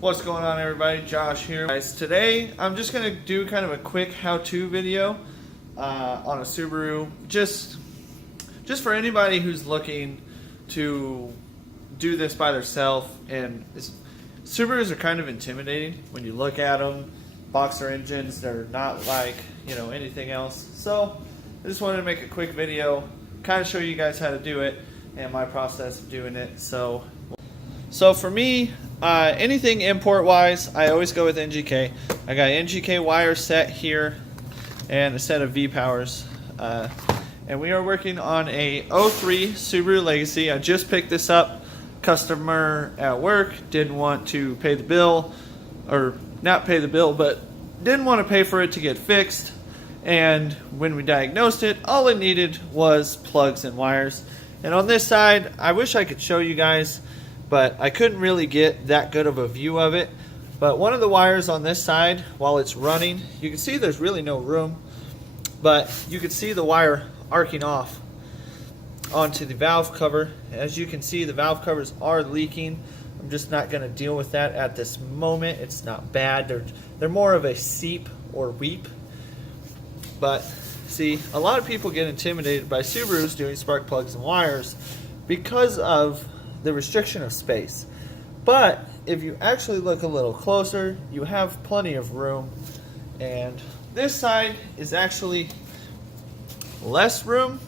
What's going on, everybody? Josh here. Guys, today I'm just going to do kind of a quick how-to video on a Subaru, just for anybody who's looking to do this by themselves. And Subarus are kind of intimidating when you look at them. Boxer engines, they're not like, anything else. So I just wanted to make a quick video, kind of show you guys how to do it and my process of doing it. So for me, anything import wise, I always go with NGK. I got NGK wire set here and a set of V-Powers. And we are working on a 03 Subaru Legacy. I just picked this up. Customer at work didn't want to pay the bill, or not pay the bill, but didn't want to pay for it to get fixed. And when we diagnosed it, all it needed was plugs and wires. And on this side, I wish I could show you guys, but I couldn't really get that good of a view of it. But one of the wires on this side, while it's running, you can see there's really no room, but you can see the wire arcing off onto the valve cover. As you can see, the valve covers are leaking. I'm just not going to deal with that at this moment. It's not bad. They're more of a seep or weep. But see, a lot of people get intimidated by Subarus doing spark plugs and wires because of the restriction of space. But if you actually look a little closer, you have plenty of room. And this side is actually less room,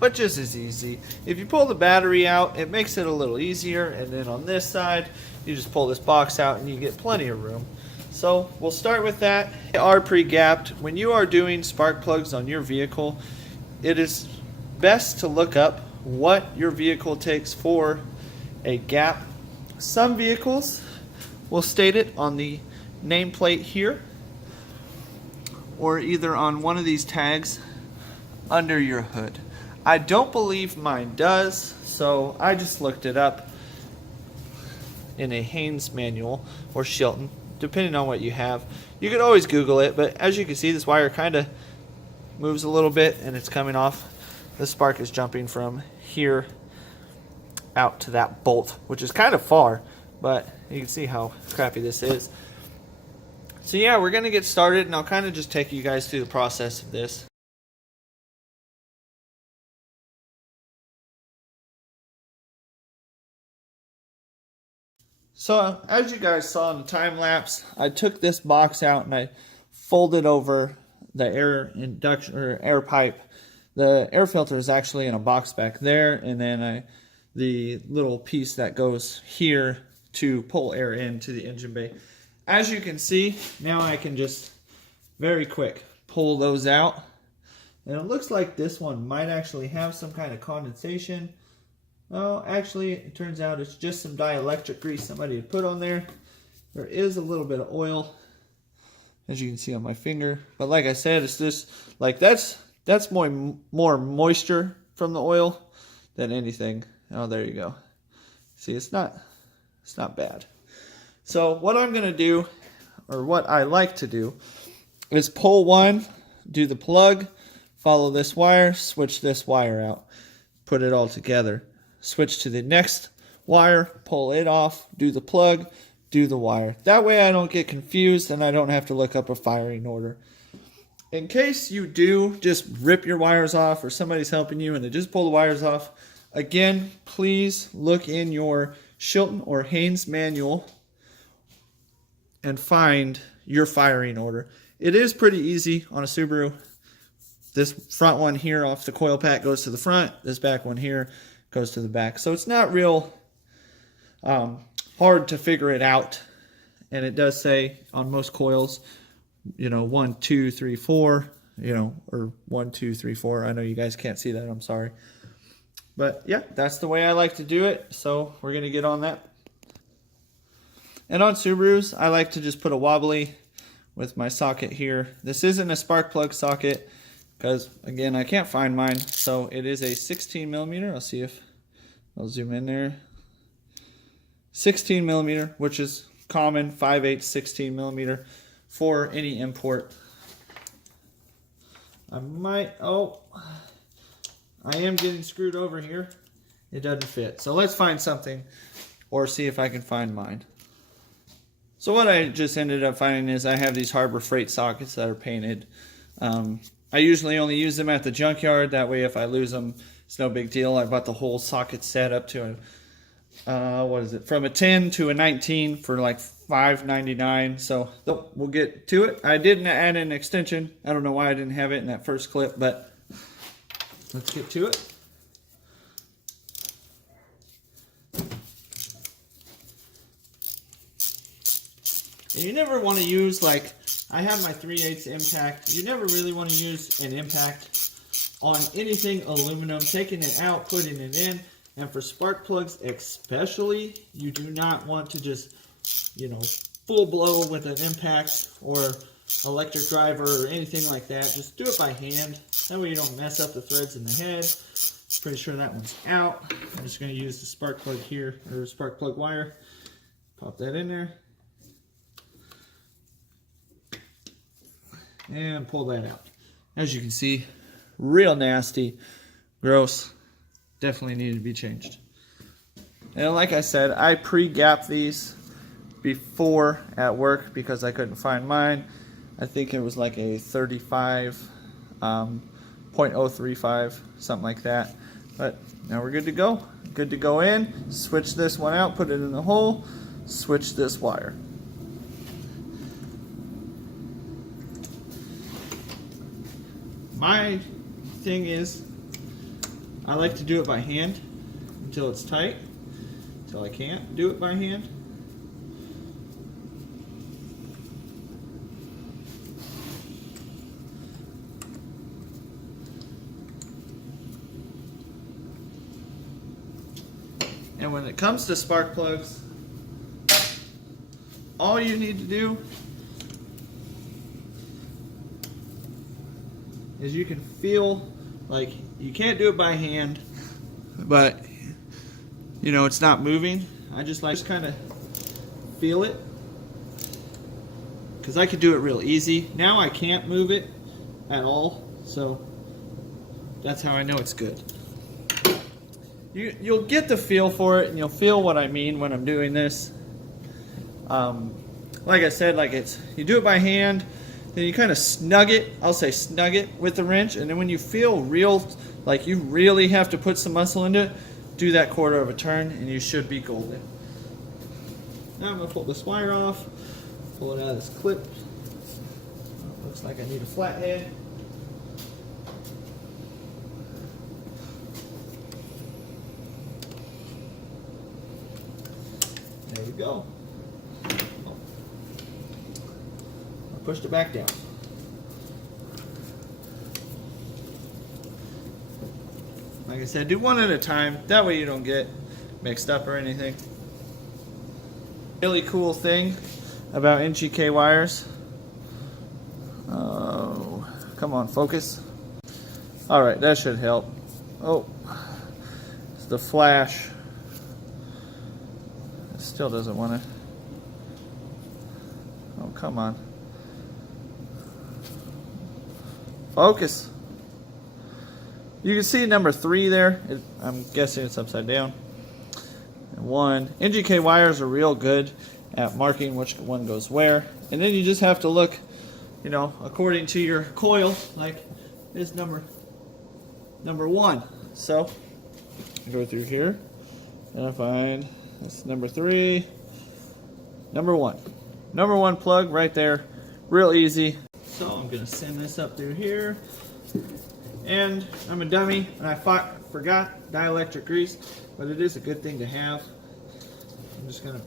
but just as easy. If you pull the battery out, it makes it a little easier. And then on this side, you just pull this box out and you get plenty of room. So we'll start with that. They are pre-gapped. When you are doing spark plugs on your vehicle, it is best to look up what your vehicle takes for a gap. Some vehicles will state it on the nameplate here, or either on one of these tags under your hood. I don't believe mine does, so I just looked it up in a Haynes manual or Shilton, depending on what you have. You could always Google it, but as you can see, this wire kind of moves a little bit and it's coming off. The spark is jumping from here out to that bolt, which is kind of far, but you can see how crappy this is. So yeah, we're going to get started, and I'll kind of just take you guys through the process of this. So as you guys saw in the time lapse, I took this box out and I folded over the air induction or air pipe. The air filter is actually in a box back there, and then the little piece that goes here to pull air into the engine bay. As you can see, now I can just very quick pull those out. And it looks like this one might actually have some kind of condensation. Oh, actually, it turns out it's just some dielectric grease somebody had put on there. There is a little bit of oil, as you can see on my finger. But like I said, it's just like that's more moisture from the oil than anything. Oh, there you go. See, it's not bad. So what I'm going to do, or what I like to do, is pull one, do the plug, follow this wire, switch this wire out, put it all together. Switch to the next wire, pull it off, do the plug, do the wire. That way I don't get confused and I don't have to look up a firing order. In case you do just rip your wires off, or somebody's helping you and they just pull the wires off, again, please look in your Shilton or Haynes manual and find your firing order. It is pretty easy on a Subaru. This front one here off the coil pack goes to the front. This back one here goes to the back. So it's not real hard to figure it out. And it does say on most coils, 1, 2, 3, 4, or 1, 2, 3, 4. I know you guys can't see that. I'm sorry. But yeah, that's the way I like to do it. So we're going to get on that. And on Subarus, I like to just put a wobbly with my socket here. This isn't a spark plug socket because, again, I can't find mine. So it is a 16 millimeter. I'll see if I'll zoom in there. 16 millimeter, which is common, 5/8 16 millimeter for any import. I am getting screwed over here. It doesn't fit. So let's find something or see if I can find mine. So what I just ended up finding is I have these Harbor Freight sockets that are painted. I usually only use them at the junkyard. That way if I lose them, it's no big deal. I bought the whole socket set up to what is it? From a 10 to a 19 for like $5.99. So we'll get to it. I didn't add an extension. I don't know why I didn't have it in that first clip, but let's get to it. And you never want to use, like, I have my 3/8 impact. You never really want to use an impact on anything aluminum. Taking it out, putting it in, and for spark plugs especially, you do not want to just, you know, full blow with an impact or electric driver or anything like that. Just do it by hand. That way you don't mess up the threads in the head. Pretty sure that one's out. I'm just going to use the spark plug here, or spark plug wire. Pop that in there. And pull that out. As you can see, real nasty, gross, definitely needed to be changed. And like I said, I pre-gapped these before at work because I couldn't find mine. I think it was like a 35, 0.035, something like that. But now we're good to go. Good to go in, switch this one out, put it in the hole, switch this wire. My thing is, I like to do it by hand until it's tight, until I can't do it by hand. And when it comes to spark plugs, all you need to do is you can feel, like, you can't do it by hand, but you know it's not moving. I just kind of feel it because I could do it real easy. Now I can't move it at all, so that's how I know it's good. You'll get the feel for it, and you'll feel what I mean when I'm doing this. Like I said, like you do it by hand. Then you kind of snug it, I'll say snug it with the wrench, and then when you feel real, like you really have to put some muscle into it, do that 1/4 of a turn and you should be golden. Now I'm going to pull this wire off, pull it out of this clip. Looks like I need a flathead. There we go. Pushed it back down. Like I said, do one at a time. That way you don't get mixed up or anything. Really cool thing about NGK wires. Oh, come on, focus. All right, that should help. Oh, it's the flash. It still doesn't want to. Oh, come on. Focus. You can see number 3 there. I'm guessing it's upside down. And 1. NGK wires are real good at marking which one goes where. And then you just have to look, you know, according to your coil, like this number 1. So I go through here and I find that's number 3, number 1. Number 1 plug right there. Real easy. So I'm going to send this up through here, and I'm a dummy and I forgot dielectric grease, but it is a good thing to have. I'm just going to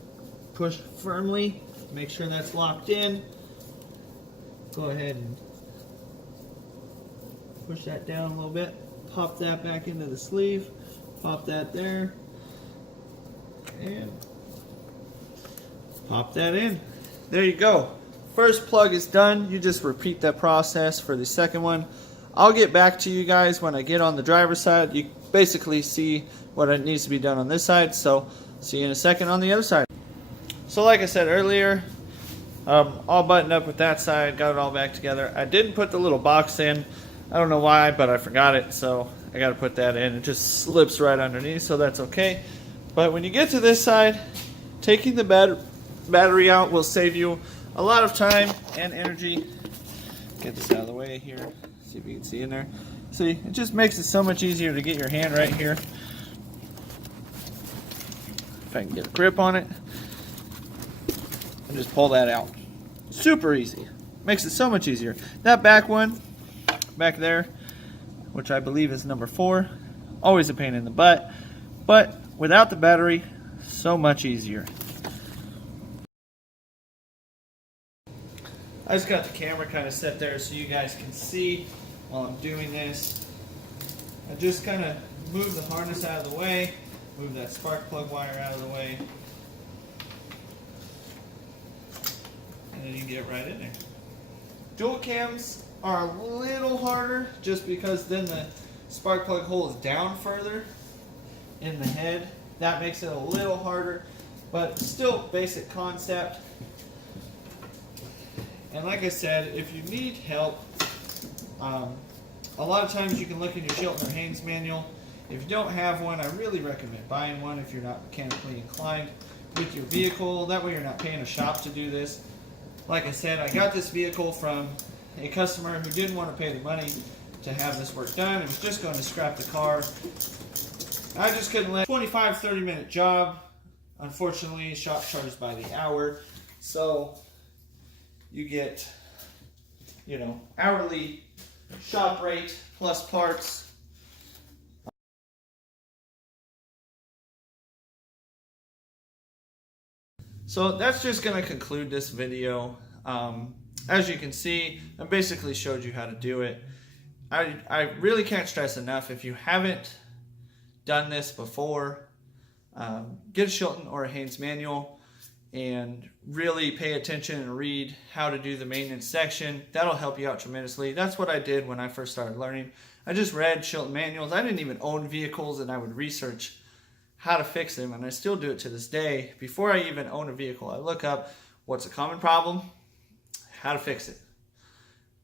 push firmly, make sure that's locked in. Go ahead and push that down a little bit, pop that back into the sleeve, pop that there, and pop that in. There you go. First plug is done. You just repeat that process for the second one. I'll get back to you guys when I get on the driver's side. You basically see what needs to be done on this side, so see you in a second on the other side. So like I said earlier, all buttoned up with that side, got it all back together. I didn't put the little box in. I don't know why, but I forgot it, so I got to put that in. It just slips right underneath, so that's okay. But when you get to this side, taking the battery out will save you a lot of time and energy. Get this out of the way here, see if you can see in there. See, it just makes it so much easier to get your hand right here. If I can get a grip on it, and just pull that out. Super easy. Makes it so much easier. That back one, back there, which I believe is number 4, always a pain in the butt, but without the battery, so much easier. I just got the camera kind of set there so you guys can see while I'm doing this. I just kind of move the harness out of the way, move that spark plug wire out of the way, and then you get right in there. Dual cams are a little harder just because then the spark plug hole is down further in the head. That makes it a little harder, but still basic concept. And like I said, if you need help, a lot of times you can look in your Chilton or Haynes manual. If you don't have one, I really recommend buying one if you're not mechanically inclined with your vehicle. That way you're not paying a shop to do this. Like I said, I got this vehicle from a customer who didn't want to pay the money to have this work done. It was just going to scrap the car. I just couldn't let 25-30 minute job. Unfortunately, shop charges by the hour. So you get, you know, hourly shop rate plus parts. So that's just going to conclude this video. As you can see, I basically showed you how to do it. I really can't stress enough, if you haven't done this before, get a Chilton or a Haynes manual and really pay attention and read how to do the maintenance section. That'll help you out tremendously. That's what I did when I first started learning. I just read Chilton manuals. I didn't even own vehicles, and I would research how to fix them, and I still do it to this day. Before I even own a vehicle, I look up what's a common problem, how to fix it.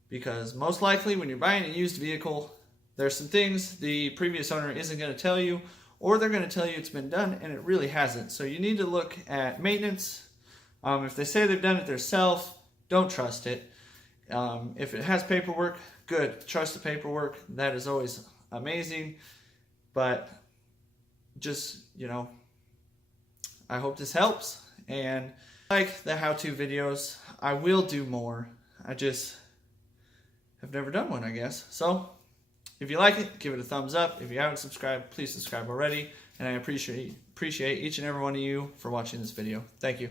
Because most likely when you're buying a used vehicle, there's some things the previous owner isn't going to tell you, or they're going to tell you it's been done and it really hasn't. So you need to look at maintenance. If they say they've done it themselves, don't trust it. If it has paperwork, good. Trust the paperwork. That is always amazing. But just, you know, I hope this helps. And like the how-to videos, I will do more. I just have never done one, I guess. So if you like it, give it a thumbs up. If you haven't subscribed, please subscribe already. And I appreciate each and every one of you for watching this video. Thank you.